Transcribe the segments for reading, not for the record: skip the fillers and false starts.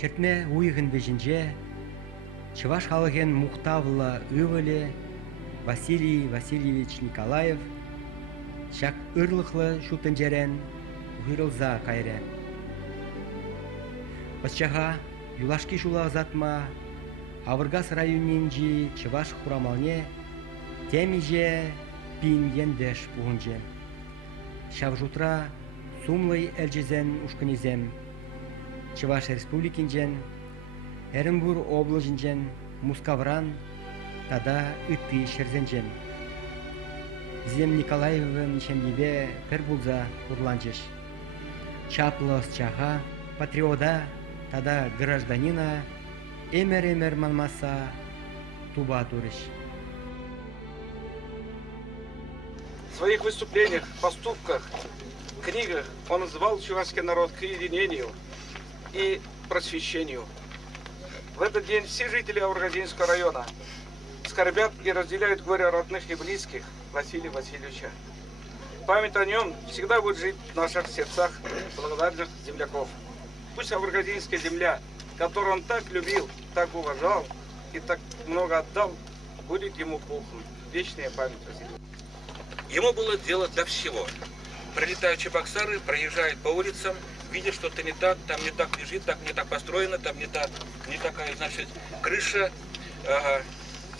Шертме уйгын бежинже, Чуваш халыген мухтавла ывыле Василий Васильевич Николаев шак ырлыхлы шутынжерен уйрылза кайре. Пасчага юлашки шула затма Авыргас районинжи Чуваш хурамалне темиже пин ендеш пугунже. Шавжутра сумлый элжизен ушкынизем Чуваш республикинжен Эренбур облажинжен Мускавран тада ытты шерзенжен. Зем Николаевым шемлебе пер булза урланчыш. Чаплос чаха, патриота, тада гражданина, эмер манмаса туба турыш. В своих выступлениях, поступках, книгах он называл чувашский народ к единению и просвещению. В этот день все жители Аургазинского района скорбят и разделяют горе родных и близких Василия Васильевича. Память о нем всегда будет жить в наших сердцах благодарных земляков. Пусть Аургазинская земля, которую он так любил, так уважал и так много отдал, будет ему пухом. Вечная память Василия. Ему было дело до всего. Прилетают чебоксары, проезжают по улицам, видят что-то не так, там не так лежит, так не так построено, там не такая, значит, крыша.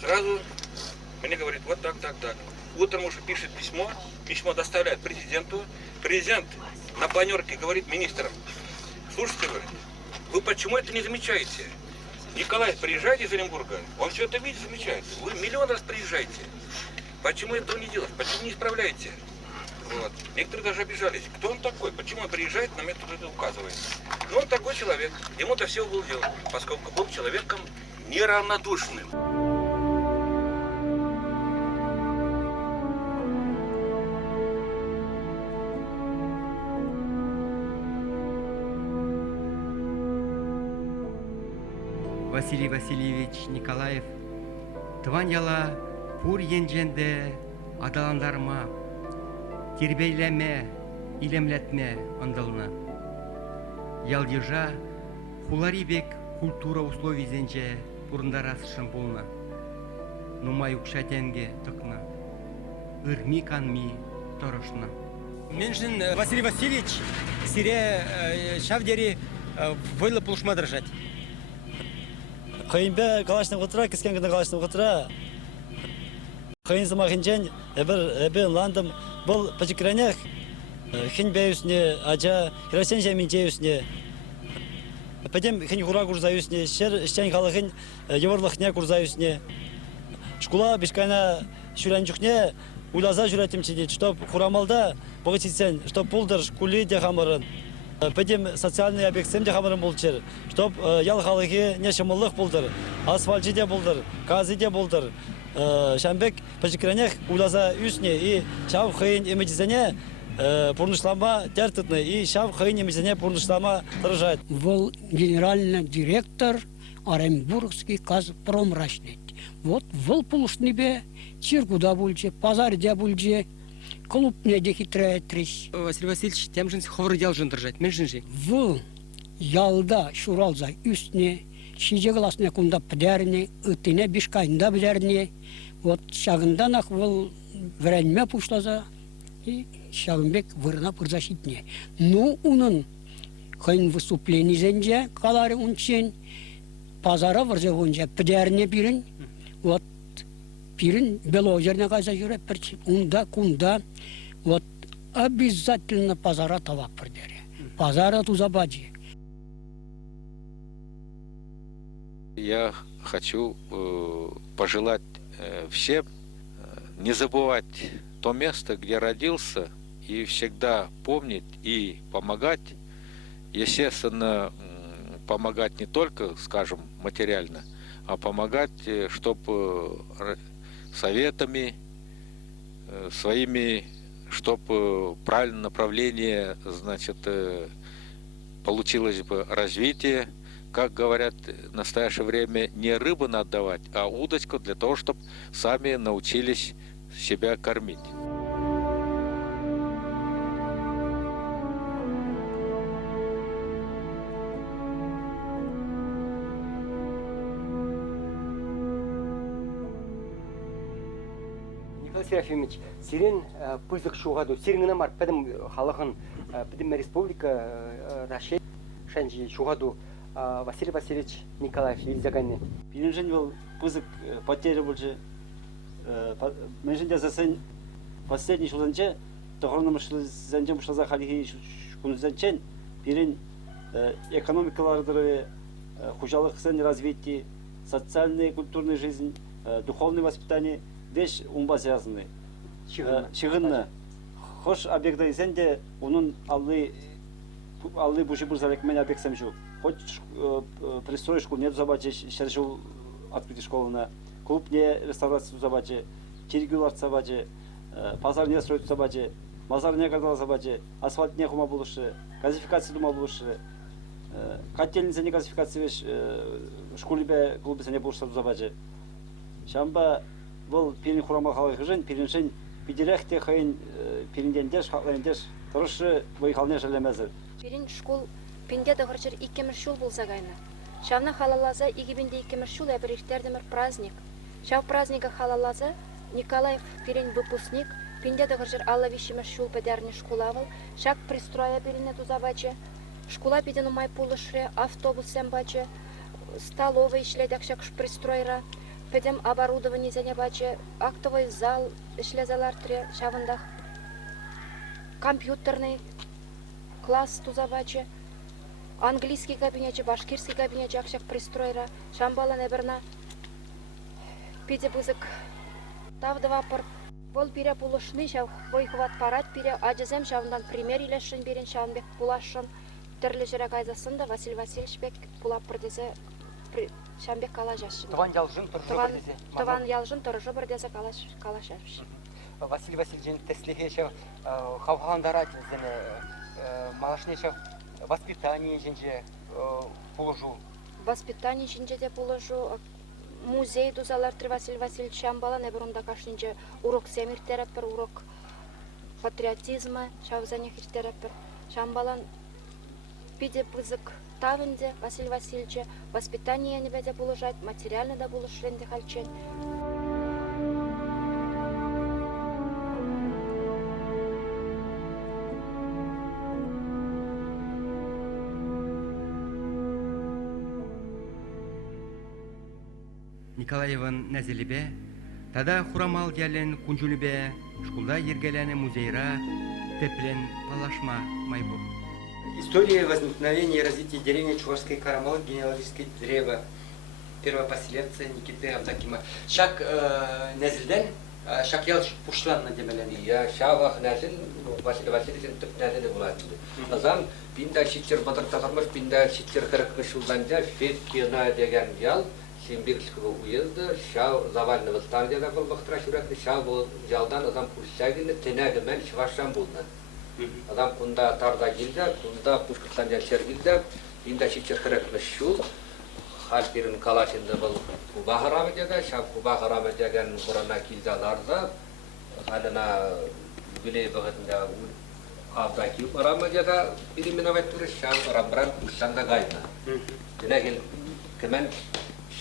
Сразу мне говорит, вот так. Утром уже пишет письмо доставляет президенту. Президент на планерке говорит министрам, слушайте, говорит, вы почему это не замечаете? Николай приезжает из Оренбурга, он все это видит, замечает. Вы миллион раз приезжаете. Почему этого не делаете? Почему не исправляете? Вот. Некоторые даже обижались. Кто он такой? Почему он приезжает, нам это указывает? Ну, он такой человек. Ему до всего было дело, поскольку был человеком неравнодушным. Василий Васильевич Николаев Тваньяла пур енженде адаландарма тербейлеме, илемлетме андалына. Ялдежа хуларибек культура условий зенже пурндарас шампулна. Нумай укшатенге тыкна. Ирми канми торошна. Меншин Василий Васильевич сире шавдери вылы пулшма дрожать. Хайнбе калашны гутра, кискен гына калашны гутра. Хайн замахинчен эбер ландым был пачекранях хин беюсне ажа хиросен жемин жеюсне. Потом хин хура курзаюсне, щен халахин еворлахня курзаюсне. Школа бишкана шуранчухне улаза журатимчиди, чтоб хурамалда богатицен, чтоб пулдыр шкули де хамырын. Потом социальный объектсем де хамырын булчыр, чтоб ял халахи нешамыллык булдыр, асфальтчи де булдыр, кази де булдыр. Шамбек пачекранях улаза үсне и шав хейн эмедизене пурнышлама тертытны и шав хейн эмедизене пурнышлама тыржать. Был генеральный директор Оренбургский Казпромрачнет. Вот был пулушныбе циркуда бульче, пазарде бульче, клуб не дехитретрис. Василий Васильевич тем же ховры дел жен дрожать. Меншин же. В ялда шуралза үстне, шижегласне кунда пдерне, ытыне бишкайнда бдерне. Вот шагындан ах был вренме пушлаза и шагынбек вырна пырзащитне. Ну, унын хайн выступлений зенже калары унчен пазара вырзе унже пдерне бирин. Вот пирин белозерне кайса жүре унда кунда вот обязательно пазара тавак пырдере. Пазара тузабаджи. Я хочу пожелать всем не забывать то место, где родился, и всегда помнить и помогать. Естественно, помогать не только, скажем, материально, а помогать, чтобы советами своими, чтобы правильное направление, значит, получилось бы развитие. Как говорят в настоящее время, не рыбу надо давать, а удочку для того, чтобы сами научились себя кормить. Серафимович, сирен пызык шугаду, сирен мар педем халахын, педем республика Россия, шанжи шугаду Василий Васильевич Николаев Ильзаганин. Пиринжен был пызык потери больше. Меньше десятин последний шуланче, тохорным шуланчем шулаза халихи шуланчен, пирин экономикалардыры, хужалык сен развитие, социальная и культурная жизнь, духовное воспитание, вещь умба связаны. Шигынны. Хош объекта изенде, унун аллы буши бурзарек мен объект самшу. Хоть пристрой школу нет забачи, шершул открытие школы, клуб не реставрацию забачи, тиргюлар забачи, пазар не строить забачи, мазар не кардал забачи, асфальт не хума булышы, газификация дума булышы, котельница не газификация веш, школе клубе не булышы забачи. Шамба был пирин хурама халых жен, пириншен пидерехте хайн пириндендеш хаклендеш, торышы выехалне желемезер. Пирин школ пинде дагырчыр 2 шул булса гайна. Шавна халалаза 2 шул әбіректердемір праздник. Шав праздника халалаза Николаев пирин выпускник, пинде дагырчыр алла вишимер шул педерни школавыл, шак пристроя пирине тузабачы, школа пиден умай пулышре, автобус сэмбачы, столовый ишледек шак пристройра, педем оборудование занябачы, актовый зал ишлезалартре шавындах, компьютерный класс тузабачы, английский кабинет, башкирский кабинет, акшак пристройра, шамбала неберна, пиде бузык, тавдава пар, вол пире пулышны, шав бойхват парад пире, аджазем шавндан пример илешшин берен шавнбек пулашшын, тірлі жирак айзасында Василий Васильевич бек пулап бірдезе шамбек кала жашшын. Тыван ялжын тұржы бірдезе. Тыван ялжын тұржы бірдезе кала жашшын. Василий Васильевич теслихе хавхандара малашнеша воспитание женже положу. Воспитание женже де положу. Музей дузалартыр Василий Васильевич шамбала небірунда кашнинже урок семир терапер, урок патриотизма шавзанех терапер. Шамбалан пиде пызык тавынде Василий Васильевич воспитание не беде положать, материально да положенде хальчен. Николаевын нәзелебе, тада хурамал дялен кунжулебе, школда ергелене музейра, теплен палашма майбу. История возникновения и развития деревни Чувашской Карамал, генеалогическое древо первопоселенца Никиты Авдокима. Шак нәзелден, шак ялш пушлан на демелене. Я шавах нәзел, Василий Васильевич тіп нәзелі болады. Азам, пинда шиттер батыр татармаш, пинда шиттер қырық жылданда Феткина деген ял, Симбирского уезда, шау завального станция был бахтра шуракны, шау был ялдан азам пульсягины, тенегімен швашан булна. Адам кунда тарда гилда, кунда пушкастанция сергилда, пинда шиттер қырық шул, хал пирин калашында был Кубахарама дега, шау Кубахарама деген бурана килдаларда, халына билей бағытында Авдоким Рама дега, переименовать туры, шау Рамбран пульсанда гайна. Тенегіл кімен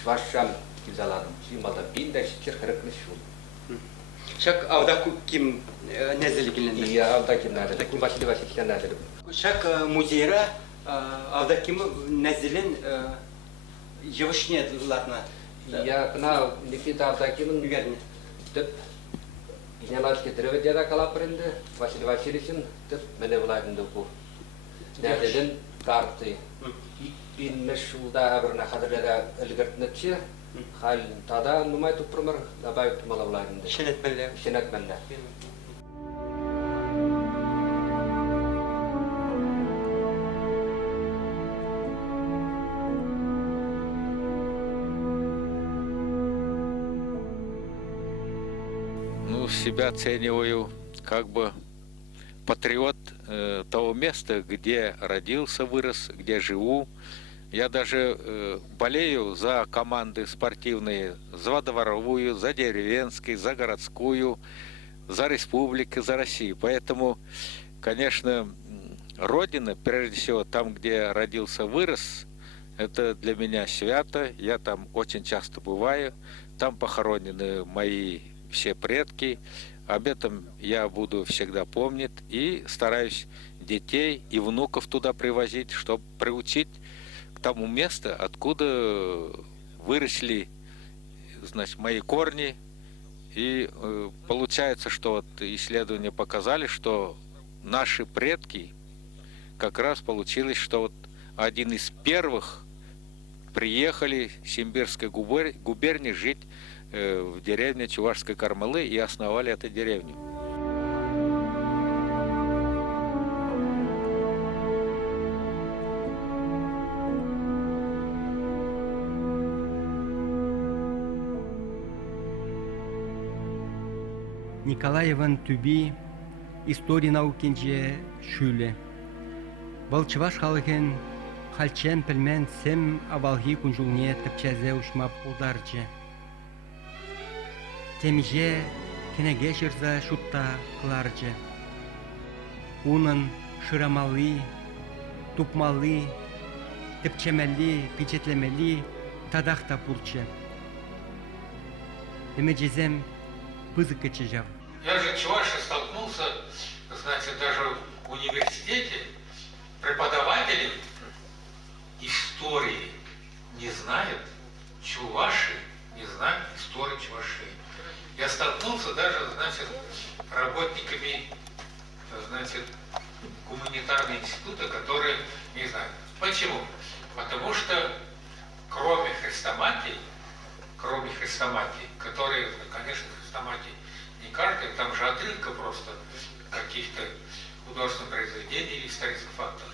Швашам килзаларым, шималда пинда шиттер қырық шул. Шак Авдоким нәзелі келінді. Iya, Авдоким нәзелі, Василий Васильевич нәзелі. Шак музейра Авдоким нәзелін живышне латна. Iya, кына Никита Авдокимын деп генеалогический древо деда калапырынды, Василий Васильевичін деп мене бұлайдынды бұл. Нәзелін карты. Пинмеш шулда абырна қадырлада ілгіртінетші, хал тада нумай тұпырмыр, лабай тұмала бұлайдынды. Шенетмәлі. Ну, себя оцениваю как бы патриот того места, где родился, вырос, где живу. Я даже болею за команды спортивные, за дворовую, за деревенскую, за городскую, за республику, за Россию. Поэтому, конечно, Родина, прежде всего, там, где родился, вырос, это для меня свято. Я там очень часто бываю. Там похоронены мои все предки. Об этом я буду всегда помнить и стараюсь детей и внуков туда привозить, чтобы приучить к тому месту, откуда выросли, значит, мои корни. И получается, что вот исследования показали, что наши предки, как раз получилось, что вот один из первых приехали в Симбирской губернии жить в деревне Чувашской Кармалы и основали эту деревню. Николаеван түби история наукинже шүле. Бұл чываш халығын халчен пілмен сем авалги күнжулне тіпчәзе ұшмап ұлдарчы. Темиже кенеге жырза шутта қыларчы. Унын шырамалы, тупмалы, тіпчемелі, печетлемелі тадақта пурчы. Демеджезем пызык чижав. Я же в Чувашии столкнулся, значит, даже в университете преподаватели истории не знают Чуваши, не знают истории Чувашии. Я столкнулся даже, значит, работниками, значит, гуманитарного института, которые не знают. Почему? Потому что кроме хрестоматии, которые, конечно, хрестоматии не каждый, там же отрывка просто каких-то художественных произведений или исторических фактов.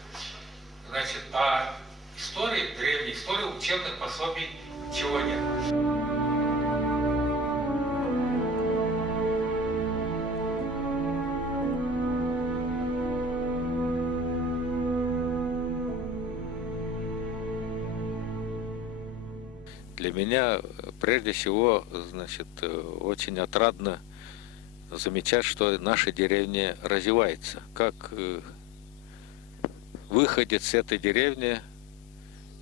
Значит, а истории, древней истории, учебных пособий ничего нет. Для меня, прежде всего, значит, очень отрадно замечать, что наша деревня развивается. Как выходец с этой деревни,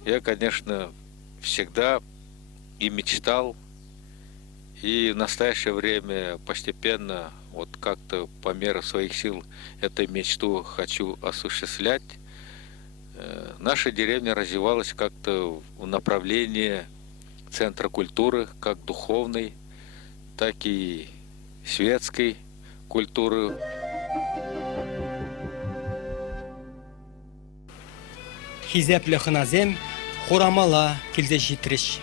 я, конечно, всегда и мечтал, и в настоящее время постепенно, вот как-то по мере своих сил, эту мечту хочу осуществлять. Наша деревня развивалась как-то в направлении центра культуры, как духовной, так и светской культуры. Хизепле хыназем хурамала килзе житриш.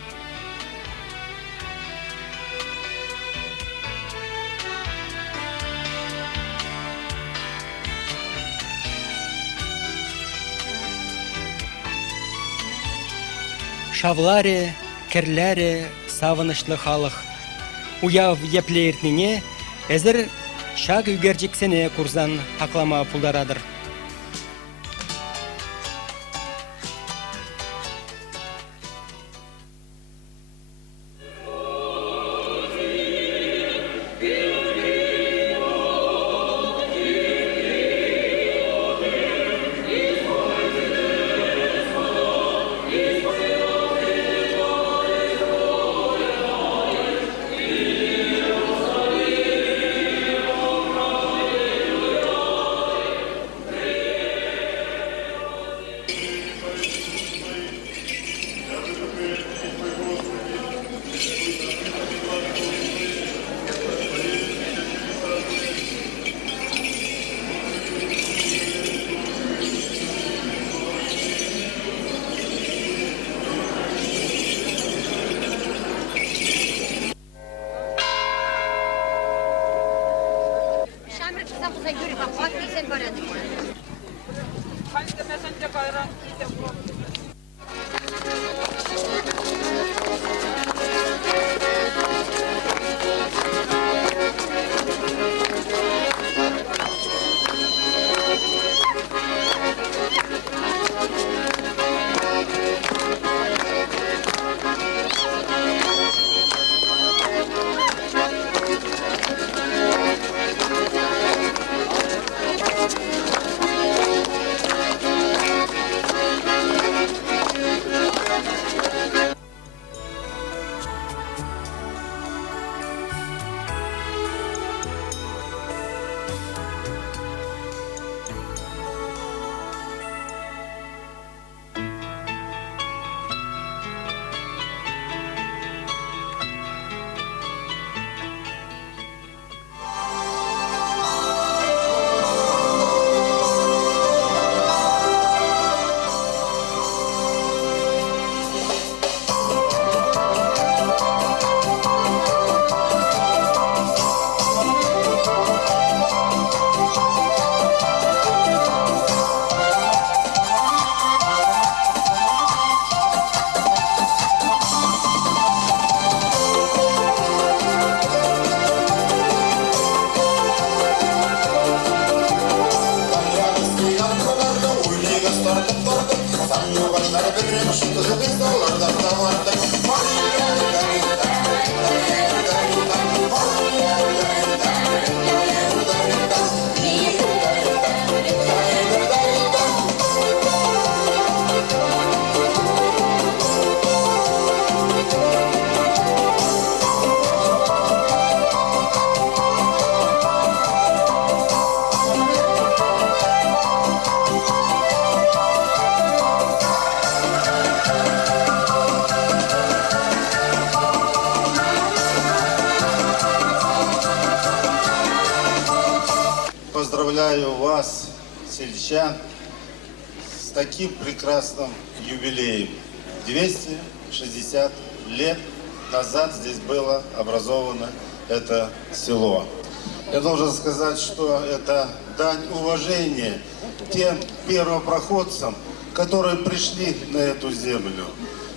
Шавларе, керләре, савынышлы халық. Уяв еплеертіне, әзір шаг үгерджіксене курзан аклама пулдарадыр. поздравляю вас, сельчан, с таким прекрасным юбилеем. 260 лет назад здесь было образовано это село. Я должен сказать, что это дань уважения тем первопроходцам, которые пришли на эту землю.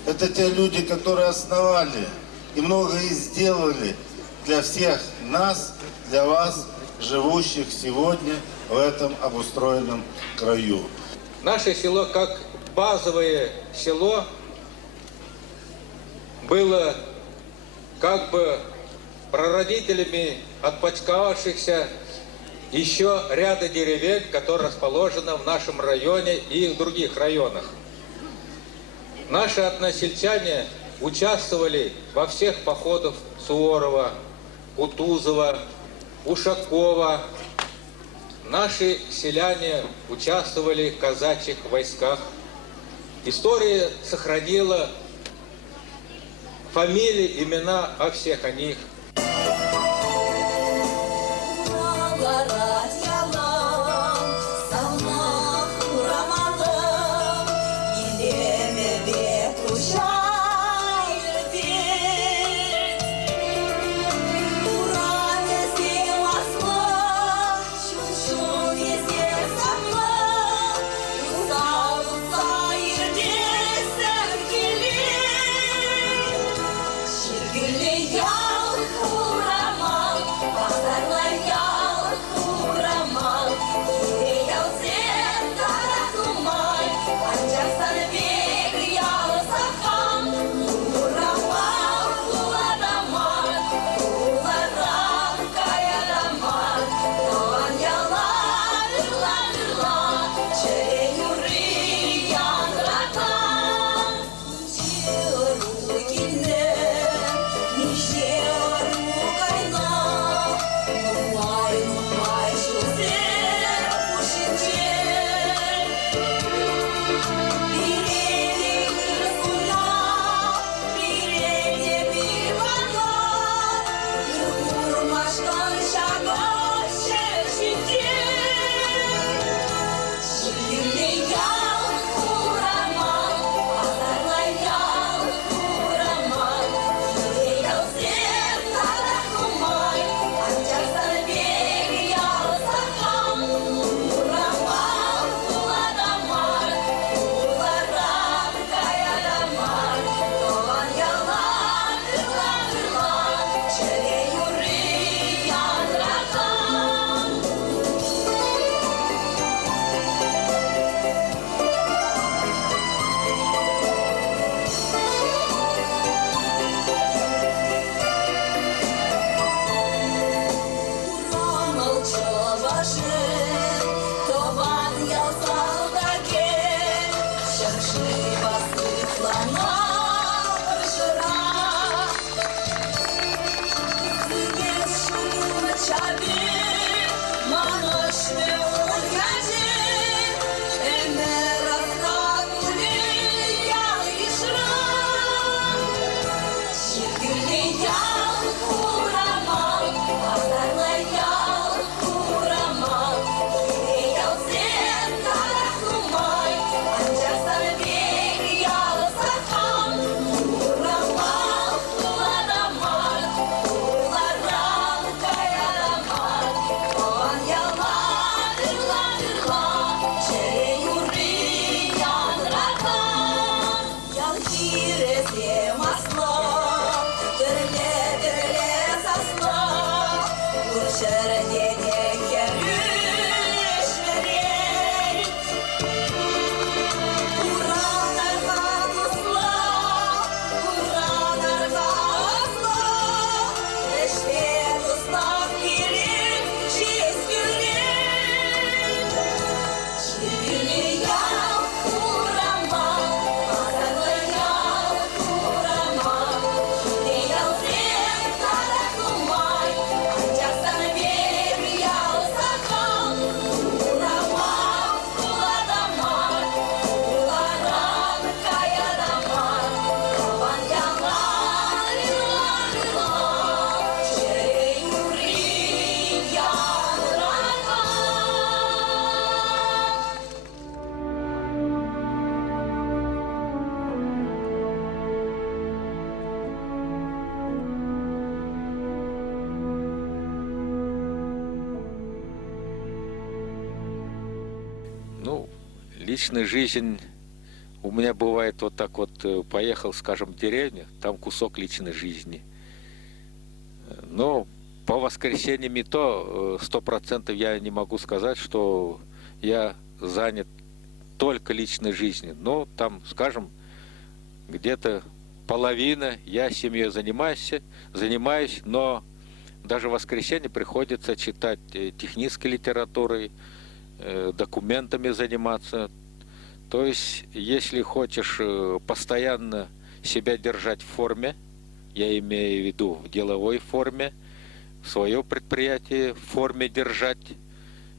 Это те люди, которые основали и многое сделали для всех нас, для вас, живущих сегодня в этом обустроенном краю. Наше село, как базовое село, было как бы прародителями отпочковавшихся еще ряда деревень, которые расположены в нашем районе и в других районах. Наши односельчане участвовали во всех походах Суворова, Кутузова, Ушакова. Наши селяне участвовали в казачьих войсках. История сохранила фамилии, имена о всех о них. Ну, личная жизнь у меня бывает вот так вот, поехал, скажем, в деревню, там кусок личной жизни. Но по воскресеньям и то 100% я не могу сказать, что я занят только личной жизнью. Но там, скажем, где-то половина я семьей занимаюсь, но даже в воскресенье приходится читать технической литературой, документами заниматься. То есть, если хочешь постоянно себя держать в форме, я имею в виду в деловой форме, свое предприятие в форме держать,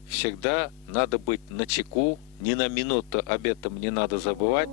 всегда надо быть начеку, ни на минуту об этом не надо забывать.